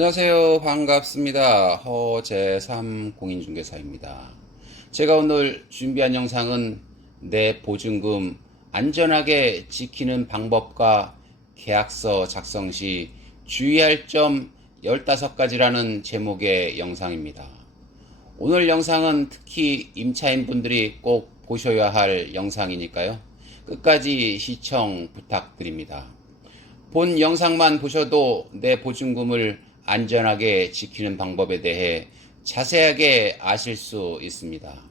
안녕하세요. 반갑습니다. 허재삼 공인중개사입니다. 제가 오늘 준비한 영상은 내 보증금 안전하게 지키는 방법과 계약서 작성 시 주의할 점 15가지라는 제목의 영상입니다. 오늘 영상은 특히 임차인분들이 꼭 보셔야 할 영상이니까요. 끝까지 시청 부탁드립니다. 본 영상만 보셔도 내 보증금을 안전하게 지키는 방법에 대해 자세하게 아실 수 있습니다.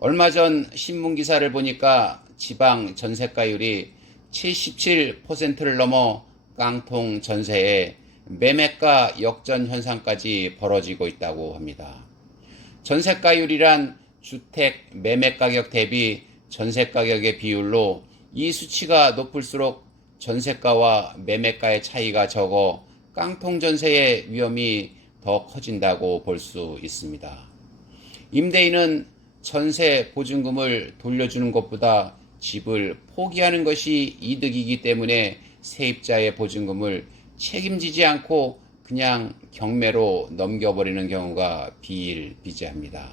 얼마 전 신문기사를 보니까 지방 전세가율이 77%를 넘어 깡통 전세에 매매가 역전 현상까지 벌어지고 있다고 합니다. 전세가율이란 주택 매매가격 대비 전세가격의 비율로 이 수치가 높을수록 전세가와 매매가의 차이가 적어 깡통 전세의 위험이 더 커진다고 볼 수 있습니다. 임대인은 전세 보증금을 돌려주는 것보다 집을 포기하는 것이 이득이기 때문에 세입자의 보증금을 책임지지 않고 그냥 경매로 넘겨버리는 경우가 비일비재합니다.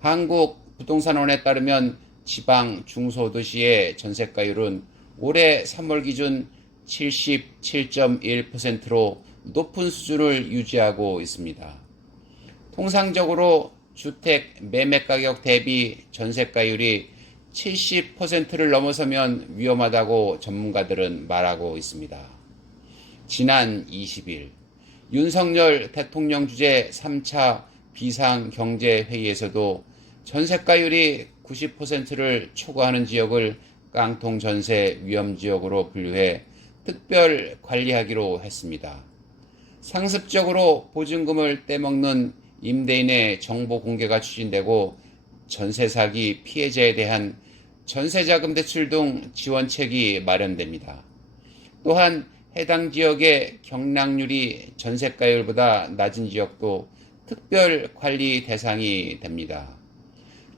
한국부동산원에 따르면 지방 중소도시의 전세가율은 올해 3월 기준 77.1%로 높은 수준을 유지하고 있습니다. 통상적으로 주택 매매가격 대비 전세가율이 70%를 넘어서면 위험하다고 전문가들은 말하고 있습니다. 지난 20일 윤석열 대통령 주재 3차 비상경제회의에서도 전세가율이 90%를 초과하는 지역을 깡통 전세 위험지역으로 분류해 특별 관리하기로 했습니다. 상습적으로 보증금을 떼먹는 임대인의 정보 공개가 추진되고 전세 사기 피해자에 대한 전세자금 대출 등 지원책이 마련됩니다. 또한 해당 지역의 경락률이 전세가율보다 낮은 지역도 특별 관리 대상이 됩니다.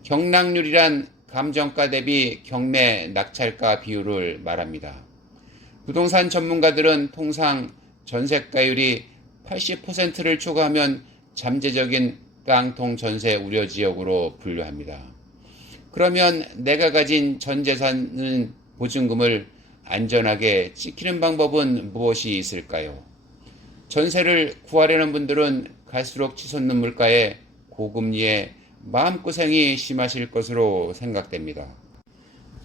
경락률이란 감정가 대비 경매 낙찰가 비율을 말합니다. 부동산 전문가들은 통상 전세가율이 80%를 초과하면 잠재적인 깡통 전세 우려 지역으로 분류합니다. 그러면 내가 가진 전 재산은 보증금을 안전하게 지키는 방법은 무엇이 있을까요? 전세를 구하려는 분들은 갈수록 치솟는 물가에 고금리에 마음고생이 심하실 것으로 생각됩니다.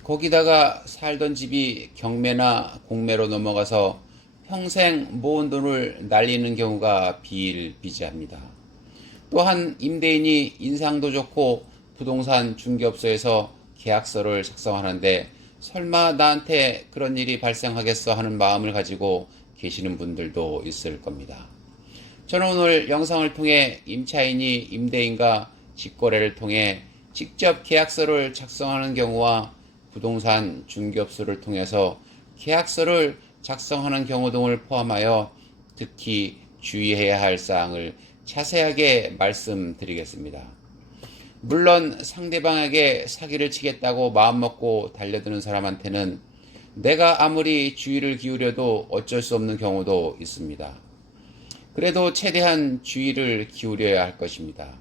거기다가 살던 집이 경매나 공매로 넘어가서 평생 모은 돈을 날리는 경우가 비일비재합니다. 또한 임대인이 인상도 좋고 부동산 중개업소에서 계약서를 작성하는데 설마 나한테 그런 일이 발생하겠어 하는 마음을 가지고 계시는 분들도 있을 겁니다. 저는 오늘 영상을 통해 임차인이 임대인과 직거래를 통해 직접 계약서를 작성하는 경우와 부동산 중개업소를 통해서 계약서를 작성하는 경우 등을 포함하여 특히 주의해야 할 사항을 자세하게 말씀드리겠습니다. 물론 상대방에게 사기를 치겠다고 마음먹고 달려드는 사람한테는 내가 아무리 주의를 기울여도 어쩔 수 없는 경우도 있습니다. 그래도 최대한 주의를 기울여야 할 것입니다.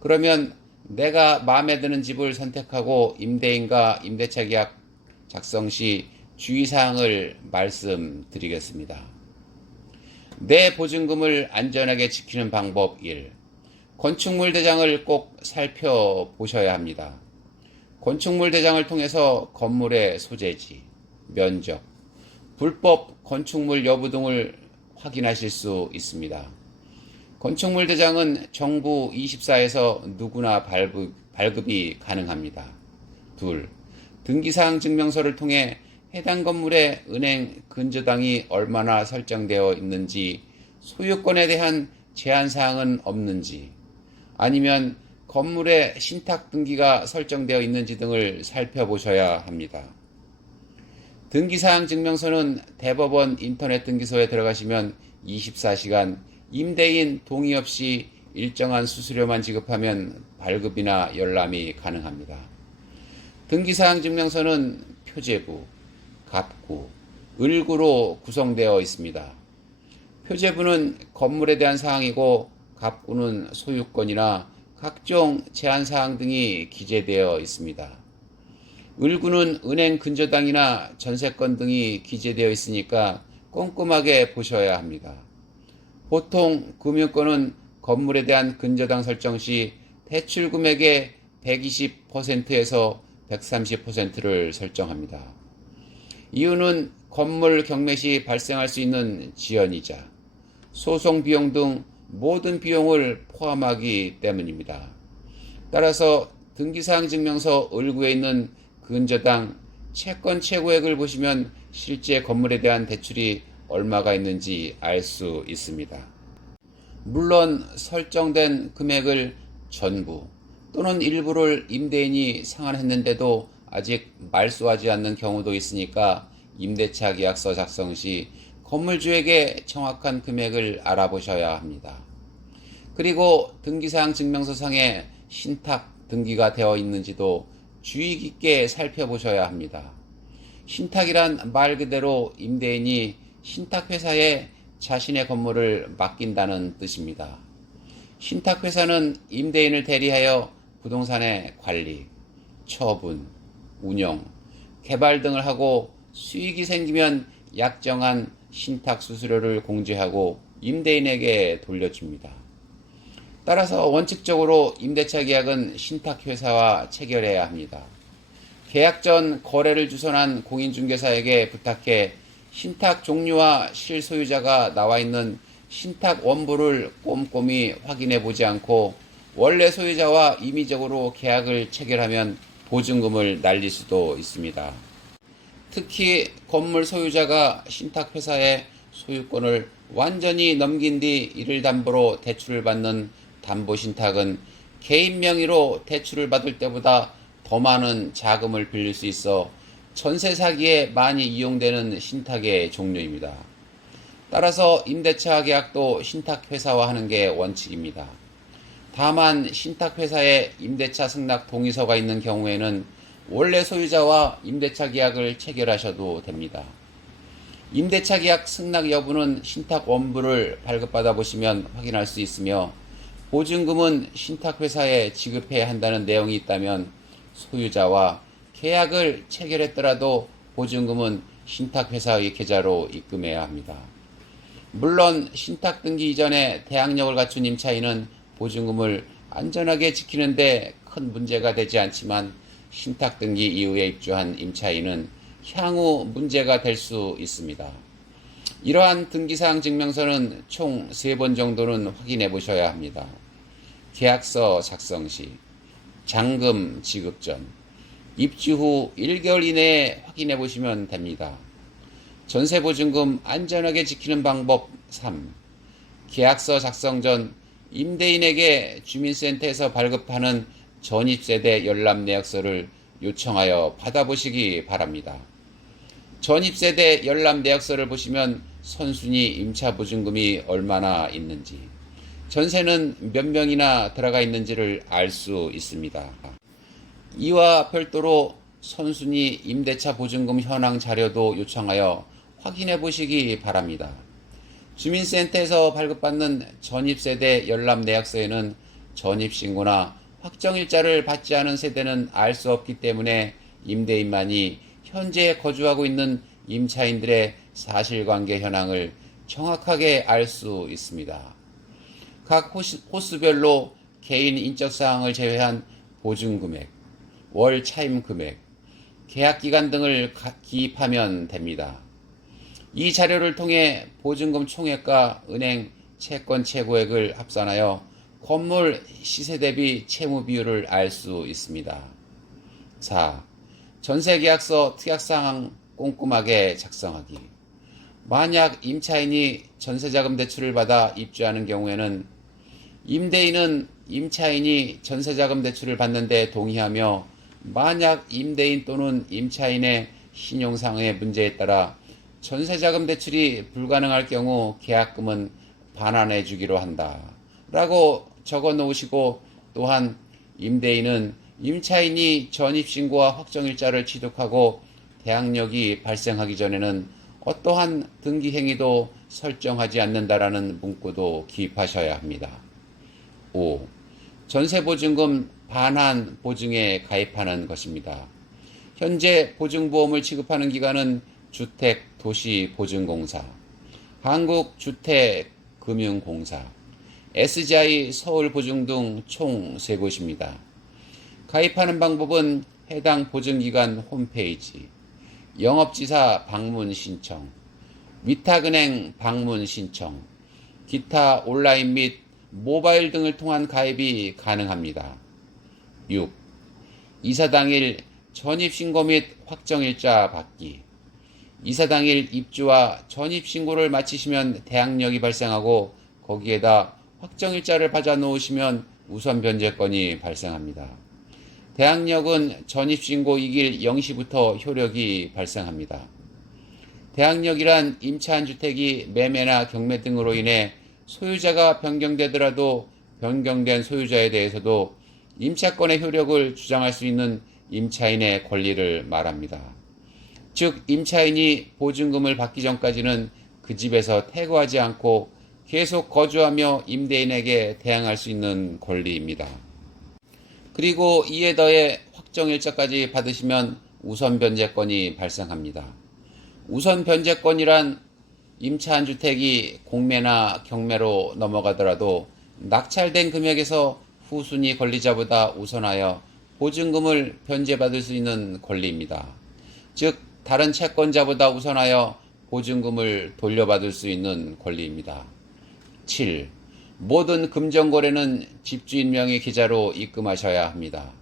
그러면 내가 마음에 드는 집을 선택하고 임대인과 임대차 계약 작성 시 주의사항을 말씀드리겠습니다. 내 보증금을 안전하게 지키는 방법 1. 건축물 대장을 꼭 살펴보셔야 합니다. 건축물 대장을 통해서 건물의 소재지, 면적, 불법 건축물 여부 등을 확인하실 수 있습니다. 건축물 대장은 정부 24에서 누구나 발급이 가능합니다. 2. 등기사항 증명서를 통해 해당 건물의 은행 근저당이 얼마나 설정되어 있는지, 소유권에 대한 제한사항은 없는지, 아니면 건물의 신탁 등기가 설정되어 있는지 등을 살펴보셔야 합니다. 등기사항 증명서는 대법원 인터넷 등기소에 들어가시면 24시간 임대인 동의 없이 일정한 수수료만 지급하면 발급이나 열람이 가능합니다. 등기사항 증명서는 표제부, 갑구, 을구로 구성되어 있습니다. 표제부는 건물에 대한 사항이고 갑구는 소유권이나 각종 제한사항 등이 기재되어 있습니다. 을구는 은행 근저당이나 전세권 등이 기재되어 있으니까 꼼꼼하게 보셔야 합니다. 보통 금융권은 건물에 대한 근저당 설정 시 대출 금액의 120%에서 130%를 설정합니다. 이유는 건물 경매 시 발생할 수 있는 지연이자 소송 비용 등 모든 비용을 포함하기 때문입니다. 따라서 등기사항 증명서 을구에 있는 근저당 채권 최고액을 보시면 실제 건물에 대한 대출이 얼마가 있는지 알 수 있습니다. 물론 설정된 금액을 전부 또는 일부를 임대인이 상환했는데도 아직 말소하지 않는 경우도 있으니까 임대차 계약서 작성 시 건물주에게 정확한 금액을 알아보셔야 합니다. 그리고 등기사항 증명서상에 신탁 등기가 되어 있는지도 주의 깊게 살펴보셔야 합니다. 신탁이란 말 그대로 임대인이 신탁회사에 자신의 건물을 맡긴다는 뜻입니다. 신탁회사는 임대인을 대리하여 부동산의 관리, 처분, 운영, 개발 등을 하고 수익이 생기면 약정한 신탁 수수료를 공제하고 임대인에게 돌려줍니다. 따라서 원칙적으로 임대차 계약은 신탁회사와 체결해야 합니다. 계약 전 거래를 주선한 공인중개사에게 부탁해 신탁 종류와 실소유자가 나와 있는 신탁 원부를 꼼꼼히 확인해 보지 않고 원래 소유자와 임의적으로 계약을 체결하면 보증금을 날릴 수도 있습니다. 특히 건물 소유자가 신탁회사에 소유권을 완전히 넘긴 뒤 이를 담보로 대출을 받는 담보신탁은 개인 명의로 대출을 받을 때보다 더 많은 자금을 빌릴 수 있어 전세 사기에 많이 이용되는 신탁의 종류입니다. 따라서 임대차 계약도 신탁회사와 하는 게 원칙입니다. 다만 신탁회사에 임대차 승낙 동의서가 있는 경우에는 원래 소유자와 임대차 계약을 체결하셔도 됩니다. 임대차 계약 승낙 여부는 신탁 원부를 발급받아 보시면 확인할 수 있으며 보증금은 신탁회사에 지급해야 한다는 내용이 있다면 소유자와 계약을 체결했더라도 보증금은 신탁회사의 계좌로 입금해야 합니다. 물론 신탁 등기 이전에 대항력을 갖춘 임차인은 보증금을 안전하게 지키는데 큰 문제가 되지 않지만 신탁 등기 이후에 입주한 임차인은 향후 문제가 될 수 있습니다. 이러한 등기사항 증명서는 총 3번 정도는 확인해 보셔야 합니다. 계약서 작성 시, 잔금 지급 전, 입주 후 1개월 이내에 확인해 보시면 됩니다. 전세보증금 안전하게 지키는 방법 3. 계약서 작성 전 임대인에게 주민센터에서 발급하는 전입세대 열람내역서를 요청하여 받아보시기 바랍니다. 전입세대 열람내역서를 보시면 선순위 임차보증금이 얼마나 있는지, 전세는 몇 명이나 들어가 있는지를 알 수 있습니다. 이와 별도로 선순위 임대차 보증금 현황 자료도 요청하여 확인해 보시기 바랍니다. 주민센터에서 발급받는 전입세대 열람내역서에는 전입신고나 확정일자를 받지 않은 세대는 알 수 없기 때문에 임대인만이 현재 거주하고 있는 임차인들의 사실관계 현황을 정확하게 알 수 있습니다. 각 호수별로 개인 인적사항을 제외한 보증금액, 월 차임금액, 계약기간 등을 기입하면 됩니다. 이 자료를 통해 보증금 총액과 은행 채권 최고액을 합산하여 건물 시세 대비 채무 비율을 알 수 있습니다. 4. 전세계약서 특약사항 꼼꼼하게 작성하기. 만약 임차인이 전세자금 대출을 받아 입주하는 경우에는 임대인은 임차인이 전세자금 대출을 받는데 동의하며 만약 임대인 또는 임차인의 신용상의 문제에 따라 전세자금 대출이 불가능할 경우 계약금은 반환해 주기로 한다 라고 적어 놓으시고, 또한 임대인은 임차인이 전입신고와 확정일자를 취득하고 대항력이 발생하기 전에는 어떠한 등기행위도 설정하지 않는다라는 문구도 기입하셔야 합니다. 5. 전세보증금 반환 보증에 가입하는 것입니다. 현재 보증보험을 취급하는 기관은 주택도시보증공사, 한국주택금융공사, SGI 서울보증 등 총 3곳입니다. 가입하는 방법은 해당 보증기관 홈페이지, 영업지사 방문 신청, 위탁은행 방문 신청, 기타 온라인 및 모바일 등을 통한 가입이 가능합니다. 6. 이사 당일 전입신고 및 확정일자 받기. 이사 당일 입주와 전입신고를 마치시면 대항력이 발생하고 거기에다 확정일자를 받아 놓으시면 우선 변제권이 발생합니다. 대항력은 전입신고 이길 0시부터 효력이 발생합니다. 대항력이란 임차한 주택이 매매나 경매 등으로 인해 소유자가 변경되더라도 변경된 소유자에 대해서도 임차권의 효력을 주장할 수 있는 임차인의 권리를 말합니다. 즉 임차인이 보증금을 받기 전까지는 그 집에서 퇴거하지 않고 계속 거주하며 임대인에게 대항할 수 있는 권리입니다. 그리고 이에 더해 확정일자까지 받으시면 우선 변제권이 발생합니다. 우선 변제권이란 임차한 주택이 공매나 경매로 넘어가더라도 낙찰된 금액에서 후순위 권리자보다 우선하여 보증금을 변제받을 수 있는 권리입니다. 즉 다른 채권자보다 우선하여 보증금을 돌려받을 수 있는 권리입니다. 7. 모든 금전거래는 집주인 명의 계좌로 입금하셔야 합니다.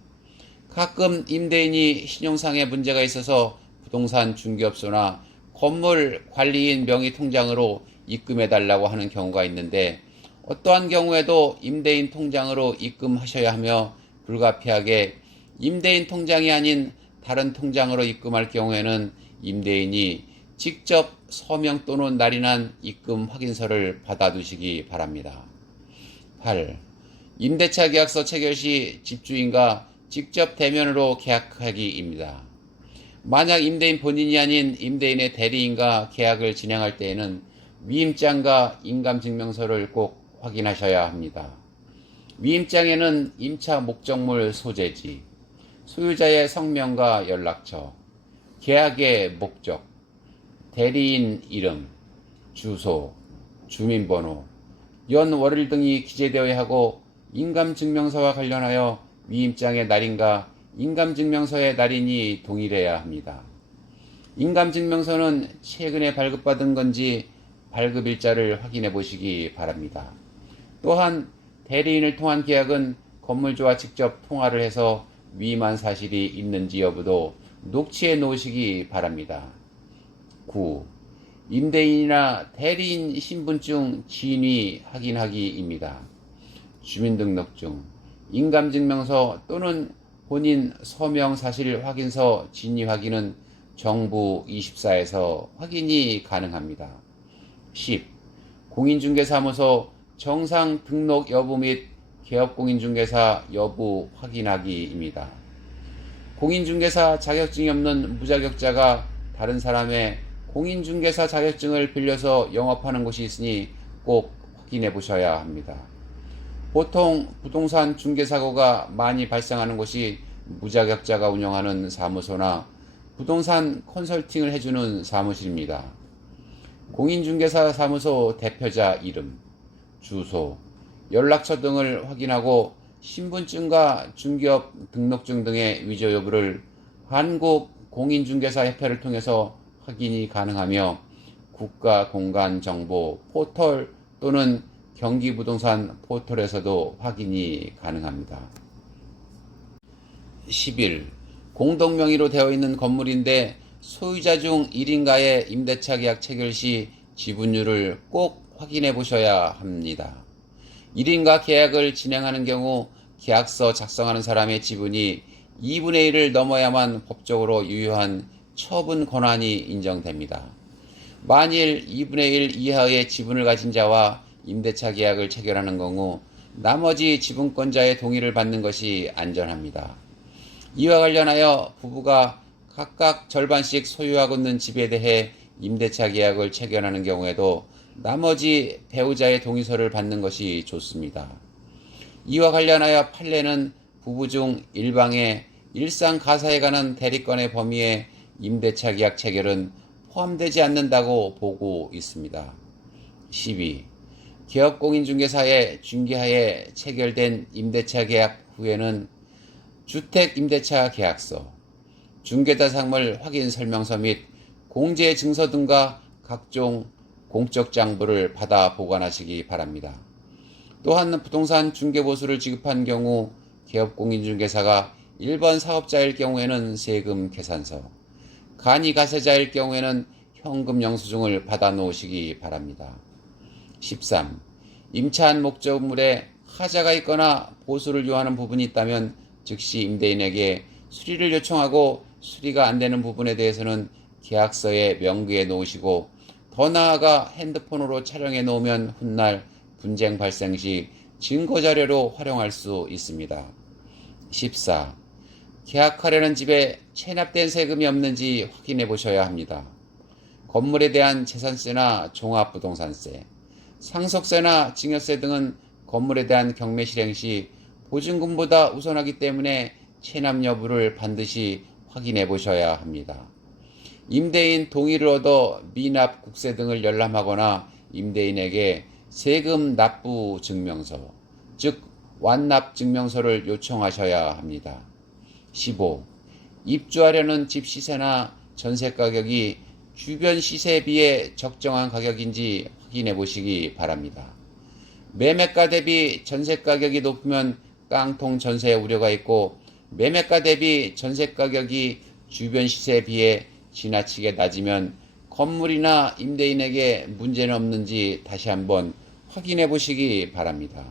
가끔 임대인이 신용상의 문제가 있어서 부동산 중개업소나 건물 관리인 명의 통장으로 입금해달라고 하는 경우가 있는데 어떠한 경우에도 임대인 통장으로 입금하셔야 하며 불가피하게 임대인 통장이 아닌 다른 통장으로 입금할 경우에는 임대인이 직접 서명 또는 날인한 입금 확인서를 받아두시기 바랍니다. 8. 임대차 계약서 체결 시 집주인과 직접 대면으로 계약하기입니다. 만약 임대인 본인이 아닌 임대인의 대리인과 계약을 진행할 때에는 위임장과 인감증명서를 꼭 확인하셔야 합니다. 위임장에는 임차 목적물 소재지, 소유자의 성명과 연락처, 계약의 목적, 대리인 이름, 주소, 주민번호, 연월일 등이 기재되어야 하고 인감증명서와 관련하여 위임장의 날인과 인감증명서의 날인이 동일해야 합니다. 인감증명서는 최근에 발급받은 건지 발급일자를 확인해 보시기 바랍니다. 또한 대리인을 통한 계약은 건물주와 직접 통화를 해서 위임한 사실이 있는지 여부도 녹취해 놓으시기 바랍니다. 9. 임대인이나 대리인 신분증 진위 확인하기입니다. 주민등록증, 인감증명서 또는 본인 서명 사실 확인서 진위 확인은 정부 24에서 확인이 가능합니다. 10. 공인중개사무소 정상 등록 여부 및 개업공인중개사 여부 확인하기입니다. 공인중개사 자격증이 없는 무자격자가 다른 사람의 공인중개사 자격증을 빌려서 영업하는 곳이 있으니 꼭 확인해 보셔야 합니다. 보통 부동산 중개사고가 많이 발생하는 곳이 무자격자가 운영하는 사무소나 부동산 컨설팅을 해주는 사무실입니다. 공인중개사 사무소 대표자 이름, 주소, 연락처 등을 확인하고 신분증과 중개업 등록증 등의 위조 여부를 한국공인중개사협회를 통해서 확인이 가능하며 국가공간정보 포털 또는 경기부동산 포털에서도 확인이 가능합니다. 11. 공동명의로 되어 있는 건물인데 소유자 중 1인가의 임대차 계약 체결 시 지분율을 꼭 확인해 보셔야 합니다. 1인가 계약을 진행하는 경우 계약서 작성하는 사람의 지분이 2분의 1을 넘어야만 법적으로 유효한 처분 권한이 인정됩니다. 만일 2분의 1 이하의 지분을 가진 자와 임대차 계약을 체결하는 경우 나머지 지분권자의 동의를 받는 것이 안전합니다. 이와 관련하여 부부가 각각 절반씩 소유하고 있는 집에 대해 임대차 계약을 체결하는 경우에도 나머지 배우자의 동의서를 받는 것이 좋습니다. 이와 관련하여 판례는 부부 중 일방의 일상 가사에 관한 대리권의 범위에 임대차 계약 체결은 포함되지 않는다고 보고 있습니다. 12. 기업공인중개사의 중개하에 체결된 임대차 계약 후에는 주택임대차 계약서, 중개대상물 확인 설명서 및 공제증서 등과 각종 공적 장부를 받아 보관하시기 바랍니다. 또한 부동산 중개보수를 지급한 경우 기업공인중개사가 1번 사업자일 경우에는 세금 계산서, 간이가세자일 경우에는 현금 영수증을 받아 놓으시기 바랍니다. 13. 임차한 목적물에 하자가 있거나 보수를 요하는 부분이 있다면 즉시 임대인에게 수리를 요청하고 수리가 안 되는 부분에 대해서는 계약서에 명기해 놓으시고 더 나아가 핸드폰으로 촬영해 놓으면 훗날 분쟁 발생 시 증거자료로 활용할 수 있습니다. 14. 계약하려는 집에 체납된 세금이 없는지 확인해 보셔야 합니다. 건물에 대한 재산세나 종합부동산세, 상속세나 증여세 등은 건물에 대한 경매 실행 시 보증금보다 우선하기 때문에 체납 여부를 반드시 확인해 보셔야 합니다. 임대인 동의를 얻어 미납 국세 등을 열람하거나 임대인에게 세금 납부 증명서, 즉 완납 증명서를 요청하셔야 합니다. 15. 입주하려는 집 시세나 전세 가격이 주변 시세에 비해 적정한 가격인지 확인해 보시기 바랍니다. 매매가 대비 전세 가격이 높으면 깡통 전세 우려가 있고 매매가 대비 전세 가격이 주변 시세에 비해 지나치게 낮으면 건물이나 임대인에게 문제는 없는지 다시 한번 확인해 보시기 바랍니다.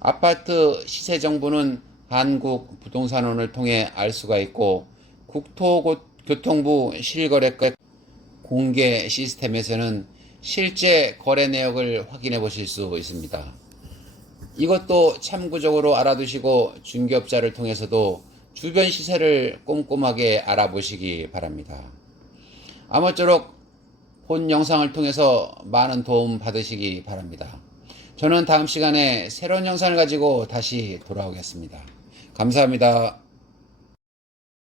아파트 시세 정보는 한국부동산원을 통해 알 수가 있고 국토교통부 실거래가 공개 시스템에서는 실제 거래 내역을 확인해 보실 수 있습니다. 이것도 참고적으로 알아두시고 중개업자를 통해서도 주변 시세를 꼼꼼하게 알아보시기 바랍니다. 아무쪼록 본 영상을 통해서 많은 도움 받으시기 바랍니다. 저는 다음 시간에 새로운 영상을 가지고 다시 돌아오겠습니다. 감사합니다.